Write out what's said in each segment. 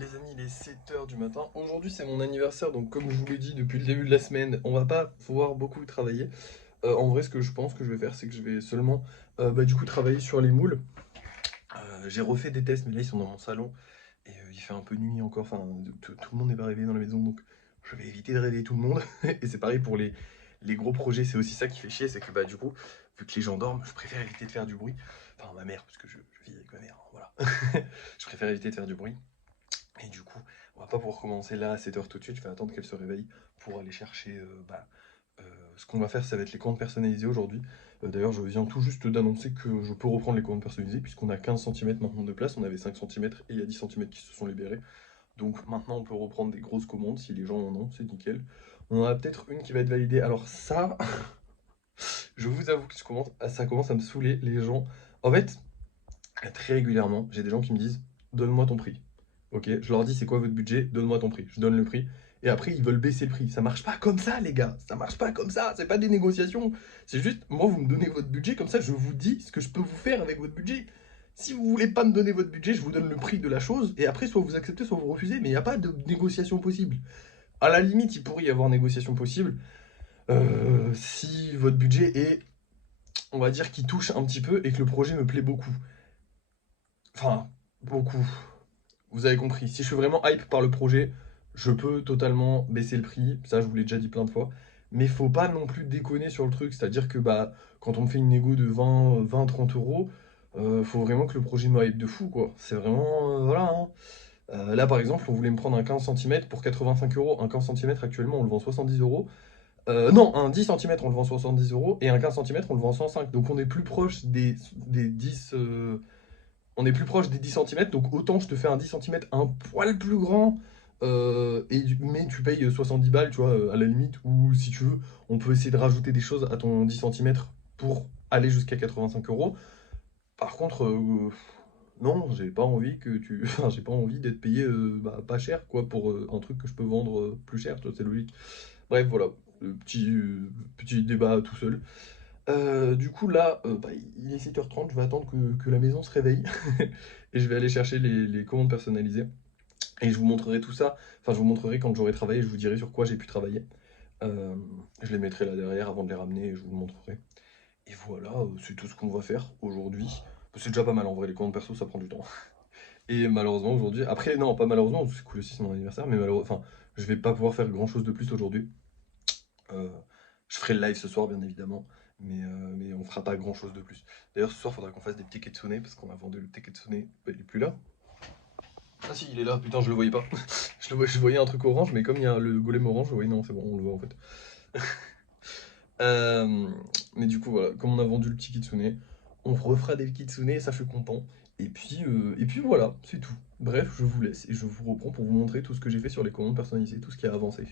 Les amis, il est 7 h du matin. Aujourd'hui, c'est mon anniversaire, donc comme je vous l'ai dit depuis le début de la semaine, on va pas pouvoir beaucoup travailler. En vrai, ce que je pense que je vais faire, c'est que je vais seulement du coup travailler sur les moules. J'ai refait des tests, mais là, ils sont dans mon salon et il fait un peu nuit encore. Enfin, tout le monde n'est pas réveillé dans la maison, donc je vais éviter de réveiller tout le monde. Et c'est pareil pour les gros projets, c'est aussi ça qui fait chier, c'est que du coup, vu que les gens dorment, je préfère éviter de faire du bruit. Enfin, ma mère, parce que je vis avec ma mère, hein, voilà. Je préfère éviter de faire du bruit. Et du coup, on va pas pouvoir commencer là à 7 h tout de suite, je vais attendre qu'elle se réveille pour aller chercher. Ce qu'on va faire, ça va être les commandes personnalisées aujourd'hui. D'ailleurs, je viens tout juste d'annoncer que je peux reprendre les commandes personnalisées puisqu'on a 15 centimètres maintenant de place, on avait 5 centimètres et il y a 10 centimètres qui se sont libérés. Donc maintenant, on peut reprendre des grosses commandes si les gens en ont, c'est nickel. On en a peut-être une qui va être validée. Alors ça, je vous avoue que ça commence à me saouler, les gens. En fait, très régulièrement, j'ai des gens qui me disent donne-moi ton prix. Ok, je leur dis c'est quoi votre budget, donne-moi ton prix. Je donne le prix. Et après, ils veulent baisser le prix. Ça marche pas comme ça, les gars. Ça marche pas comme ça. C'est pas des négociations. C'est juste, moi, vous me donnez votre budget, comme ça, je vous dis ce que je peux vous faire avec votre budget. Si vous voulez pas me donner votre budget, je vous donne le prix de la chose. Et après, soit vous acceptez, soit vous refusez. Mais il n'y a pas de négociation possible. À la limite, il pourrait y avoir négociation possible si votre budget est, on va dire, qui touche un petit peu et que le projet me plaît beaucoup. Enfin, beaucoup. Vous avez compris. Si je suis vraiment hype par le projet, je peux totalement baisser le prix. Ça, je vous l'ai déjà dit plein de fois. Mais faut pas non plus déconner sur le truc. C'est-à-dire que quand on me fait une négo de 20-30 euros, faut vraiment que le projet me hype de fou, quoi. C'est vraiment. Voilà, hein. Là, par exemple, on voulait me prendre un 15 centimètres pour 85 euros. Un 15 centimètres actuellement, on le vend 70 euros. Non, un 10 centimètres, on le vend 70 euros. Et un 15 centimètres, on le vend 105. Donc on est plus proche des 10. On est plus proche des 10 centimètres, donc autant je te fais un 10 centimètres un poil plus grand, mais tu payes 70 balles, tu vois, à la limite, ou si tu veux, on peut essayer de rajouter des choses à ton 10 centimètres pour aller jusqu'à 85 euros. Par contre, non, j'ai pas envie que tu. Enfin, j'ai pas envie d'être payé pas cher, quoi, pour un truc que je peux vendre plus cher, tu vois, c'est logique. Bref, voilà, le petit débat tout seul. Du coup, là, il est 7 h 30, je vais attendre que la maison se réveille et je vais aller chercher les commandes personnalisées. Et je vous montrerai tout ça. Enfin, je vous montrerai quand j'aurai travaillé, je vous dirai sur quoi j'ai pu travailler. Euh, je les mettrai là derrière avant de les ramener et je vous le montrerai. Et voilà, c'est tout ce qu'on va faire aujourd'hui. C'est déjà pas mal en vrai, les commandes perso, ça prend du temps. Et malheureusement, aujourd'hui. Après, non, pas malheureusement, c'est cool aussi, c'est mon anniversaire, mais malheureusement, enfin, je vais pas pouvoir faire grand chose de plus aujourd'hui. Euh, je ferai le live ce soir, bien évidemment, mais on fera pas grand chose de plus. D'ailleurs, ce soir, il faudra qu'on fasse des petits ketsune parce qu'on a vendu le petit ketsune. Bah, il est plus là. Ah si, il est là, putain, je le voyais pas. Je voyais un truc orange, mais comme il y a le golem orange, oui, non, c'est bon, on le voit en fait. Euh, mais du coup, voilà, comme on a vendu le petit kitsune, on refera des kitsune, ça je suis content. Et puis voilà, c'est tout. Bref, je vous laisse et je vous reprends pour vous montrer tout ce que j'ai fait sur les commandes personnalisées, tout ce qui a avancé.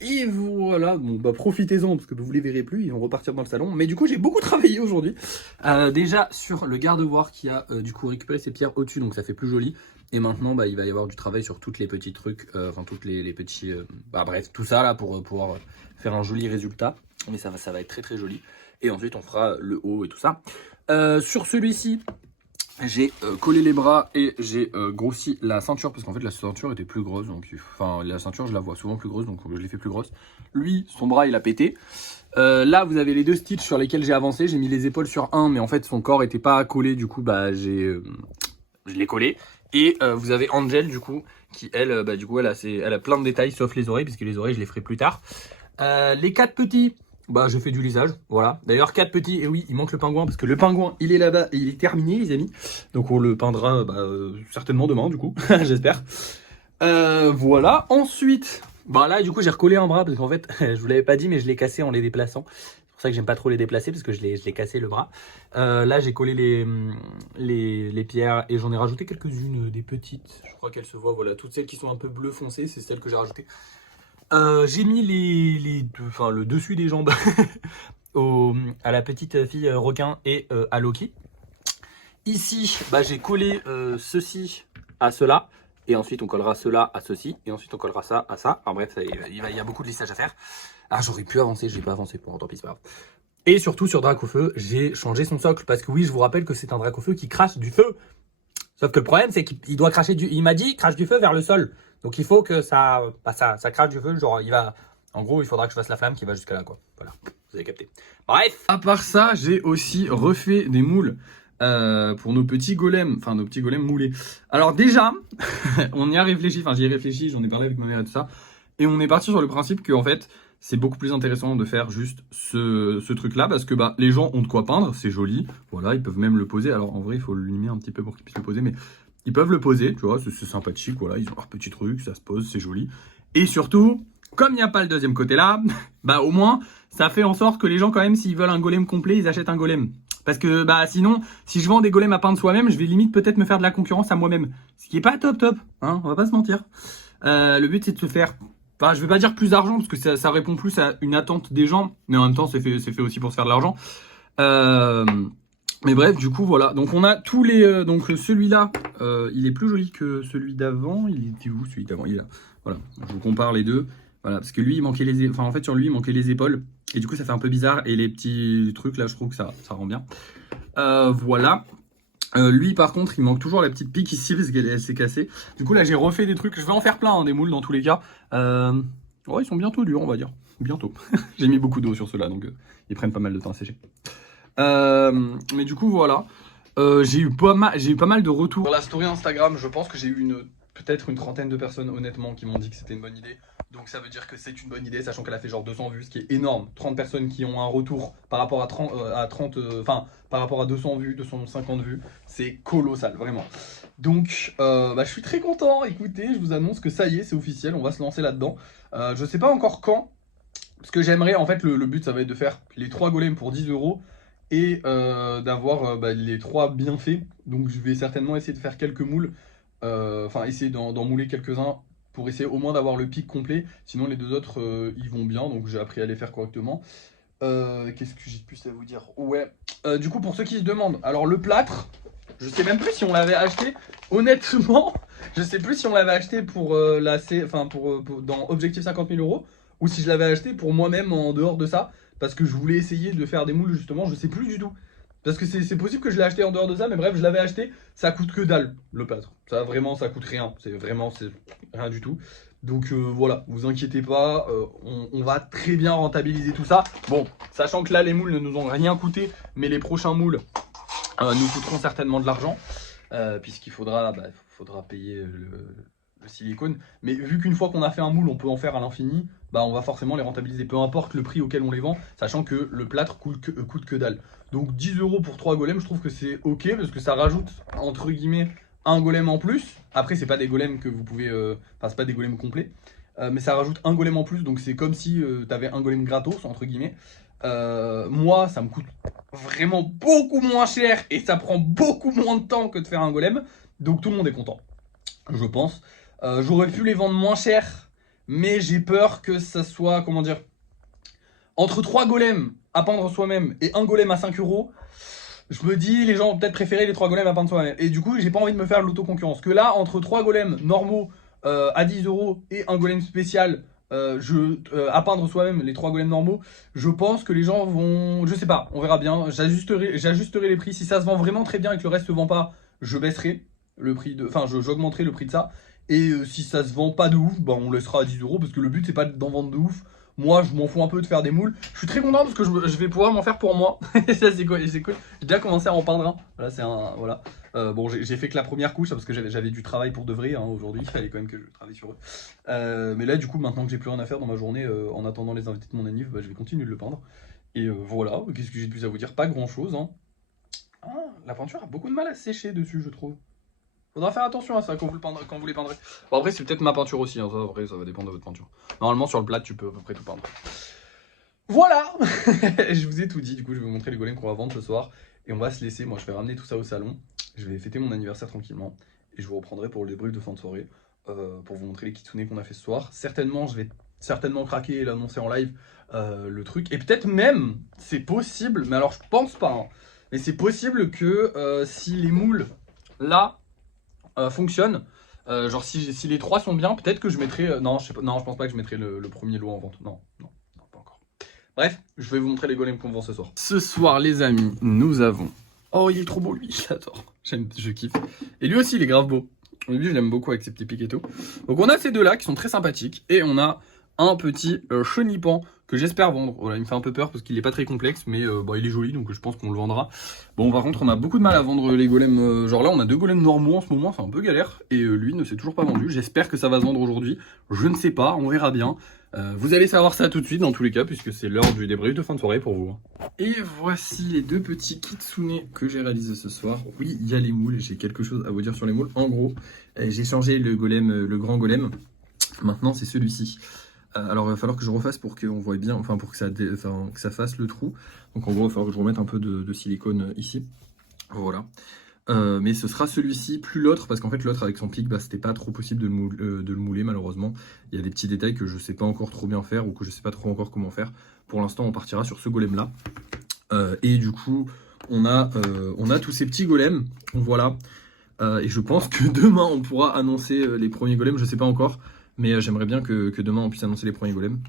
Et voilà, bon bah profitez-en parce que vous les verrez plus, ils vont repartir dans le salon. Mais du coup j'ai beaucoup travaillé aujourd'hui. Déjà sur le garde-boire qui a du coup récupéré ses pierres au-dessus, donc ça fait plus joli. Et maintenant il va y avoir du travail sur toutes les petits trucs, enfin toutes les petits... bref, tout ça là pour pouvoir faire un joli résultat. Mais ça va être très très joli. Et ensuite on fera le haut et tout ça. Sur celui-ci, j'ai collé les bras et j'ai grossi la ceinture parce qu'en fait la ceinture était plus grosse, donc enfin la ceinture je la vois souvent plus grosse, donc je l'ai fait plus grosse. Lui, son bras il a pété. Là vous avez les deux stitches sur lesquels j'ai avancé, j'ai mis les épaules sur un, mais en fait son corps était pas collé, du coup je l'ai collé. Et vous avez Angel du coup qui elle du coup elle a plein de détails sauf les oreilles, parce que les oreilles je les ferai plus tard. Les quatre petits, j'ai fait du lisage, voilà. D'ailleurs 4 petits, et oui il manque le pingouin parce que le pingouin il est là-bas et il est terminé les amis. Donc on le peindra certainement demain du coup, j'espère. Voilà, ensuite, là du coup j'ai recollé un bras parce qu'en fait je vous l'avais pas dit mais je l'ai cassé en les déplaçant. C'est pour ça que j'aime pas trop les déplacer parce que je l'ai cassé le bras. Là j'ai collé les pierres et j'en ai rajouté quelques-unes, des petites. Je crois qu'elles se voient, voilà, toutes celles qui sont un peu bleu foncé, c'est celles que j'ai rajoutées. J'ai mis le dessus des jambes à la petite fille requin et à Loki. Ici, j'ai collé ceci à cela. Et ensuite, on collera cela à ceci. Et ensuite, on collera ça à ça. Enfin bref, il y a beaucoup de lissage à faire. Ah, j'aurais pu avancer, j'ai pas avancé. Bon, tant pis, c'est pas grave. Et surtout, sur Dracofeu, j'ai changé son socle. Parce que oui, je vous rappelle que c'est un Dracofeu qui crache du feu. Sauf que le problème, c'est qu'il doit cracher il m'a dit, crache du feu vers le sol. Donc il faut que ça crache du feu. Genre, en gros, il faudra que je fasse la flamme qui va jusqu'à là, quoi. Voilà, vous avez capté. Bref. À part ça, j'ai aussi refait des moules pour nos petits golems, enfin nos petits golems moulés. Alors déjà, on y a réfléchi, enfin j'y ai réfléchi, j'en ai parlé avec ma mère et tout ça, et on est parti sur le principe que en fait, c'est beaucoup plus intéressant de faire juste ce truc-là, parce que bah les gens ont de quoi peindre, c'est joli, voilà, ils peuvent même le poser. Alors en vrai, il faut le limer un petit peu pour qu'ils puissent le poser, mais ils peuvent le poser, tu vois, c'est sympathique, voilà, ils ont leur petit truc, ça se pose, c'est joli. Et surtout, comme il n'y a pas le deuxième côté là, bah au moins, ça fait en sorte que les gens quand même, s'ils veulent un golem complet, ils achètent un golem. Parce que bah sinon, si je vends des golems à peindre soi-même, je vais limite peut-être me faire de la concurrence à moi-même. Ce qui est pas top, hein, on va pas se mentir. Le but c'est de se faire, enfin je vais pas dire plus d'argent, parce que ça répond plus à une attente des gens, mais en même temps c'est fait aussi pour se faire de l'argent. Mais bref, du coup voilà. Donc on a tous les, donc celui-là, il est plus joli que celui d'avant. Il était où celui d'avant? Il est là. Voilà, je vous compare les deux. Voilà, parce que lui, il manquait enfin en fait sur lui, il manquait les épaules. Et du coup, ça fait un peu bizarre. Et les petits trucs là, je trouve que ça rend bien. Voilà. Lui, par contre, il manque toujours la petite pique ici parce qu'elle s'est cassée. Du coup, là, j'ai refait des trucs. Je vais en faire plein, hein, des moules dans tous les cas. Ouais, ils sont bientôt durs, on va dire. Bientôt. J'ai mis beaucoup d'eau sur ceux-là, donc ils prennent pas mal de temps à sécher. Mais du coup, voilà. J'ai eu pas mal de retours. Sur la story Instagram, je pense que j'ai eu peut-être une trentaine de personnes, honnêtement, qui m'ont dit que c'était une bonne idée. Donc ça veut dire que c'est une bonne idée, sachant qu'elle a fait genre 200 vues, ce qui est énorme. 30 personnes qui ont un retour par rapport à 30, par rapport à 200 vues, 250 vues, c'est colossal, vraiment. Donc bah, je suis très content. Écoutez, je vous annonce que ça y est, c'est officiel, on va se lancer là-dedans. Je sais pas encore quand, parce que j'aimerais, en fait, le but, ça va être de faire les 3 golems pour 10 € et d'avoir bah, les 3 bien faits. Donc je vais certainement essayer de faire quelques moules, enfin essayer d'en mouler quelques-uns pour essayer au moins d'avoir le pic complet. Sinon les deux autres, ils vont bien, donc j'ai appris à les faire correctement. Qu'est-ce que j'ai de plus à vous dire? Ouais, du coup pour ceux qui se demandent, alors le plâtre, je sais même plus si on l'avait acheté, honnêtement, je sais plus si on l'avait acheté pour dans Objectif 50 000 € ou si je l'avais acheté pour moi-même en dehors de ça, parce que je voulais essayer de faire des moules justement, je sais plus du tout. Parce que c'est possible que je l'ai acheté en dehors de ça, mais bref, je l'avais acheté, ça coûte que dalle, le plâtre. Ça vraiment, ça coûte rien, c'est rien du tout. Donc voilà, vous inquiétez pas, on va très bien rentabiliser tout ça. Bon, sachant que là, les moules ne nous ont rien coûté, mais les prochains moules nous coûteront certainement de l'argent, puisqu'il faudra payer le silicone. Mais vu qu'une fois qu'on a fait un moule, on peut en faire à l'infini, bah on va forcément les rentabiliser, peu importe le prix auquel on les vend, sachant que le plâtre coûte que dalle. Donc 10 € pour 3 golems, je trouve que c'est ok, parce que ça rajoute, entre guillemets, un golem en plus. Après, c'est pas des golems que vous pouvez... Enfin, c'est pas des golems complets. Mais ça rajoute un golem en plus, donc c'est comme si t'avais un golem gratos, entre guillemets. Moi, ça me coûte vraiment beaucoup moins cher et ça prend beaucoup moins de temps que de faire un golem. Donc tout le monde est content, je pense. J'aurais pu les vendre moins cher, mais j'ai peur que ça soit, comment dire, entre 3 golems à peindre soi-même et un golem à 5 €. Je me dis, les gens ont peut-être préféré les 3 golems à peindre soi-même. Et du coup, j'ai pas envie de me faire l'autoconcurrence. Que là, entre 3 golems normaux à 10 € et un golem spécial à peindre soi-même, les 3 golems normaux, je pense que les gens vont... Je sais pas, on verra bien. J'ajusterai les prix. Si ça se vend vraiment très bien et que le reste se vend pas, je baisserai le prix de... Enfin, j'augmenterai le prix de ça. Et si ça se vend pas de ouf, bah, on laissera à 10 € parce que le but, c'est pas d'en vendre de ouf. Moi, je m'en fous un peu de faire des moules. Je suis très content parce que je vais pouvoir m'en faire pour moi. Et ça, c'est cool. J'ai déjà commencé à en peindre un. Voilà, c'est un. Voilà. Bon, j'ai fait que la première couche parce que j'avais du travail pour de vrai, hein, aujourd'hui. Il fallait quand même que je travaille sur eux. Mais là, du coup, maintenant que j'ai plus rien à faire dans ma journée, en attendant les invités de mon anniv, bah, je vais continuer de le peindre. Et voilà. Qu'est-ce que j'ai de plus à vous dire? Pas grand chose, hein. Ah, la peinture a beaucoup de mal à sécher dessus, je trouve. Faudra faire attention à ça quand vous les peindrez. Bon, après, c'est peut-être ma peinture aussi, hein, ça, après, ça va dépendre de votre peinture. Normalement, sur le plat, tu peux à peu près tout peindre. Voilà. Je vous ai tout dit, du coup, je vais vous montrer les golems qu'on va vendre ce soir. Et on va se laisser, moi je vais ramener tout ça au salon. Je vais fêter mon anniversaire tranquillement. Et je vous reprendrai pour le débrief de fin de soirée. Pour vous montrer les kitsune qu'on a fait ce soir. Certainement, je vais craquer et l'annoncer en live, le truc. Et peut-être même, c'est possible, mais alors je pense pas, hein, mais c'est possible que si les moules, là... fonctionne. Genre si les 3 sont bien, peut-être que je mettrai... non, je sais pas, non, je pense pas que je mettrai le premier lot en vente. Non, pas encore. Bref, je vais vous montrer les golems qu'on vend ce soir. Ce soir, les amis, nous avons... Oh, il est trop beau lui, j'adore. Je kiffe. Et lui aussi, il est grave beau. Lui, je l'aime beaucoup avec ses petits pics et tout. Donc on a ces deux-là qui sont très sympathiques. Et on a un petit chenipan que j'espère vendre. Voilà, il me fait un peu peur parce qu'il est pas très complexe, mais il est joli, donc je pense qu'on le vendra. Bon, par contre, on a beaucoup de mal à vendre les golems. Genre là, on a 2 golems normaux en ce moment, c'est un peu galère. Et lui ne s'est toujours pas vendu. J'espère que ça va se vendre aujourd'hui. Je ne sais pas, on verra bien. Vous allez savoir ça tout de suite dans tous les cas, puisque c'est l'heure du débrief de fin de soirée pour vous. Et voici les 2 petits kitsune que j'ai réalisés ce soir. Oui, il y a les moules, j'ai quelque chose à vous dire sur les moules. En gros, j'ai changé le golem, le grand golem. Maintenant, c'est celui-ci. Alors, il va falloir que je refasse pour qu'on voit bien, enfin pour que ça fasse le trou. Donc, en gros, il va falloir que je remette un peu de silicone ici. Voilà. Mais ce sera celui-ci, plus l'autre, parce qu'en fait l'autre avec son pic, c'était pas trop possible de le mouler malheureusement. Il y a des petits détails que je sais pas encore trop bien faire ou que je sais pas trop encore comment faire. Pour l'instant on partira sur ce golem là. Et du coup on a tous ces petits golems, voilà. Et je pense que demain on pourra annoncer les premiers golems, je sais pas encore. Mais j'aimerais bien que demain on puisse annoncer les premiers golems.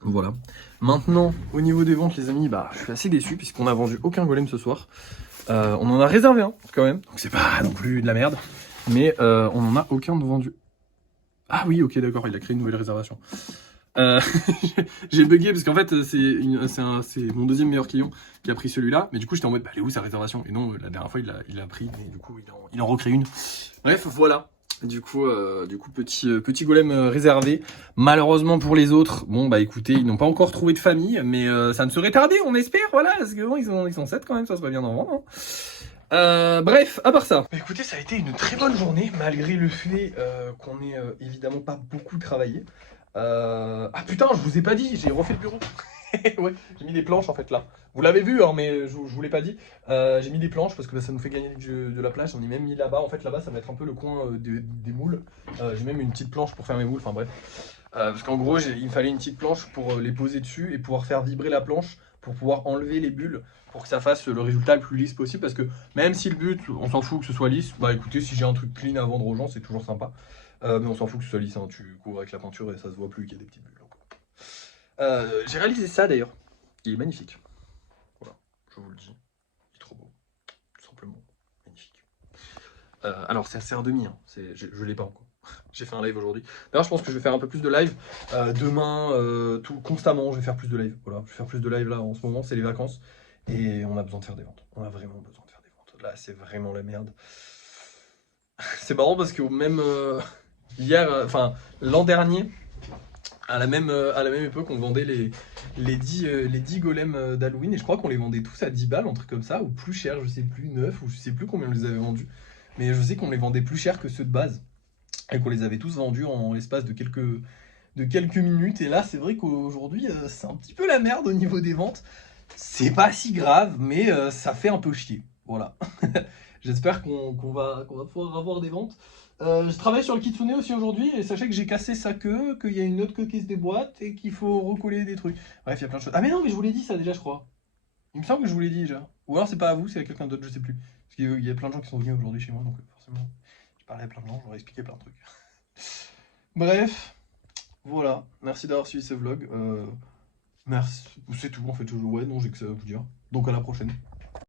Voilà. Maintenant, au niveau des ventes les amis, je suis assez déçu puisqu'on n'a vendu aucun golem ce soir. On en a réservé un quand même, donc c'est pas non plus de la merde, mais on en a aucun de vendu. Ah oui, ok, d'accord, il a créé une nouvelle réservation. J'ai bugué parce qu'en fait c'est mon deuxième meilleur client qui a pris celui-là, mais du coup j'étais en mode elle est où sa réservation? Et non, la dernière fois il l'a pris, mais du coup il en recrée une. Bref, voilà. Du coup petit golem réservé. Malheureusement pour les autres, bon écoutez, ils n'ont pas encore trouvé de famille, mais ça ne serait tardé, on espère, voilà, parce que bon, ils sont 7 quand même, ça serait bien d'en vendre. Bref, à part ça. Écoutez, ça a été une très bonne journée, malgré le fait qu'on ait évidemment pas beaucoup travaillé. Ah putain, je vous ai pas dit, j'ai refait le bureau. Ouais, j'ai mis des planches en fait là. Vous l'avez vu, hein, mais je vous l'ai pas dit. J'ai mis des planches parce que ça nous fait gagner de la place. J'en ai même mis là-bas. En fait, là-bas, ça va être un peu le coin des moules. J'ai même une petite planche pour faire mes moules. Enfin bref. Parce qu'en gros, il me fallait une petite planche pour les poser dessus et pouvoir faire vibrer la planche pour pouvoir enlever les bulles pour que ça fasse le résultat le plus lisse possible. Parce que même si le but, on s'en fout que ce soit lisse, écoutez, si j'ai un truc clean à vendre aux gens, c'est toujours sympa. Mais on s'en fout que ce soit lisse. Hein. Tu couvres avec la peinture et ça se voit plus qu'il y a des petites bulles. J'ai réalisé ça d'ailleurs. Il est magnifique. Voilà, je vous le dis. Il est trop beau. Tout simplement. Magnifique. Alors c'est assez demi, hein. Je l'ai pas encore. J'ai fait un live aujourd'hui. D'ailleurs, je pense que je vais faire un peu plus de live. Demain, constamment, je vais faire plus de live. Voilà, je vais faire plus de live là en ce moment, c'est les vacances. Et on a besoin de faire des ventes. On a vraiment besoin de faire des ventes. Là, c'est vraiment la merde. C'est marrant parce que même hier, l'an dernier, à la même époque, on vendait les 10 golems d'Halloween et je crois qu'on les vendait tous à 10 balles, un truc comme ça, ou plus cher, je sais plus, 9, ou je sais plus combien on les avait vendus. Mais je sais qu'on les vendait plus cher que ceux de base et qu'on les avait tous vendus en l'espace de quelques minutes. Et là, c'est vrai qu'aujourd'hui, c'est un petit peu la merde au niveau des ventes. C'est pas si grave, mais ça fait un peu chier. Voilà. J'espère qu'on va pouvoir avoir des ventes. Je travaille sur le kitsune aussi aujourd'hui et sachez que j'ai cassé sa queue, qu'il y a une autre queue qui se déboîte et qu'il faut recoller des trucs. Bref, il y a plein de choses. Ah mais non, mais je vous l'ai dit ça déjà, je crois. Il me semble que je vous l'ai dit déjà. Ou alors c'est pas à vous, c'est à quelqu'un d'autre, je sais plus. Parce qu'il y a plein de gens qui sont venus aujourd'hui chez moi, donc forcément, je parlais à plein de gens, j'aurais expliqué plein de trucs. Bref, voilà. Merci d'avoir suivi ce vlog. Merci. C'est tout en fait. Ouais, non, j'ai que ça à vous dire. Donc à la prochaine.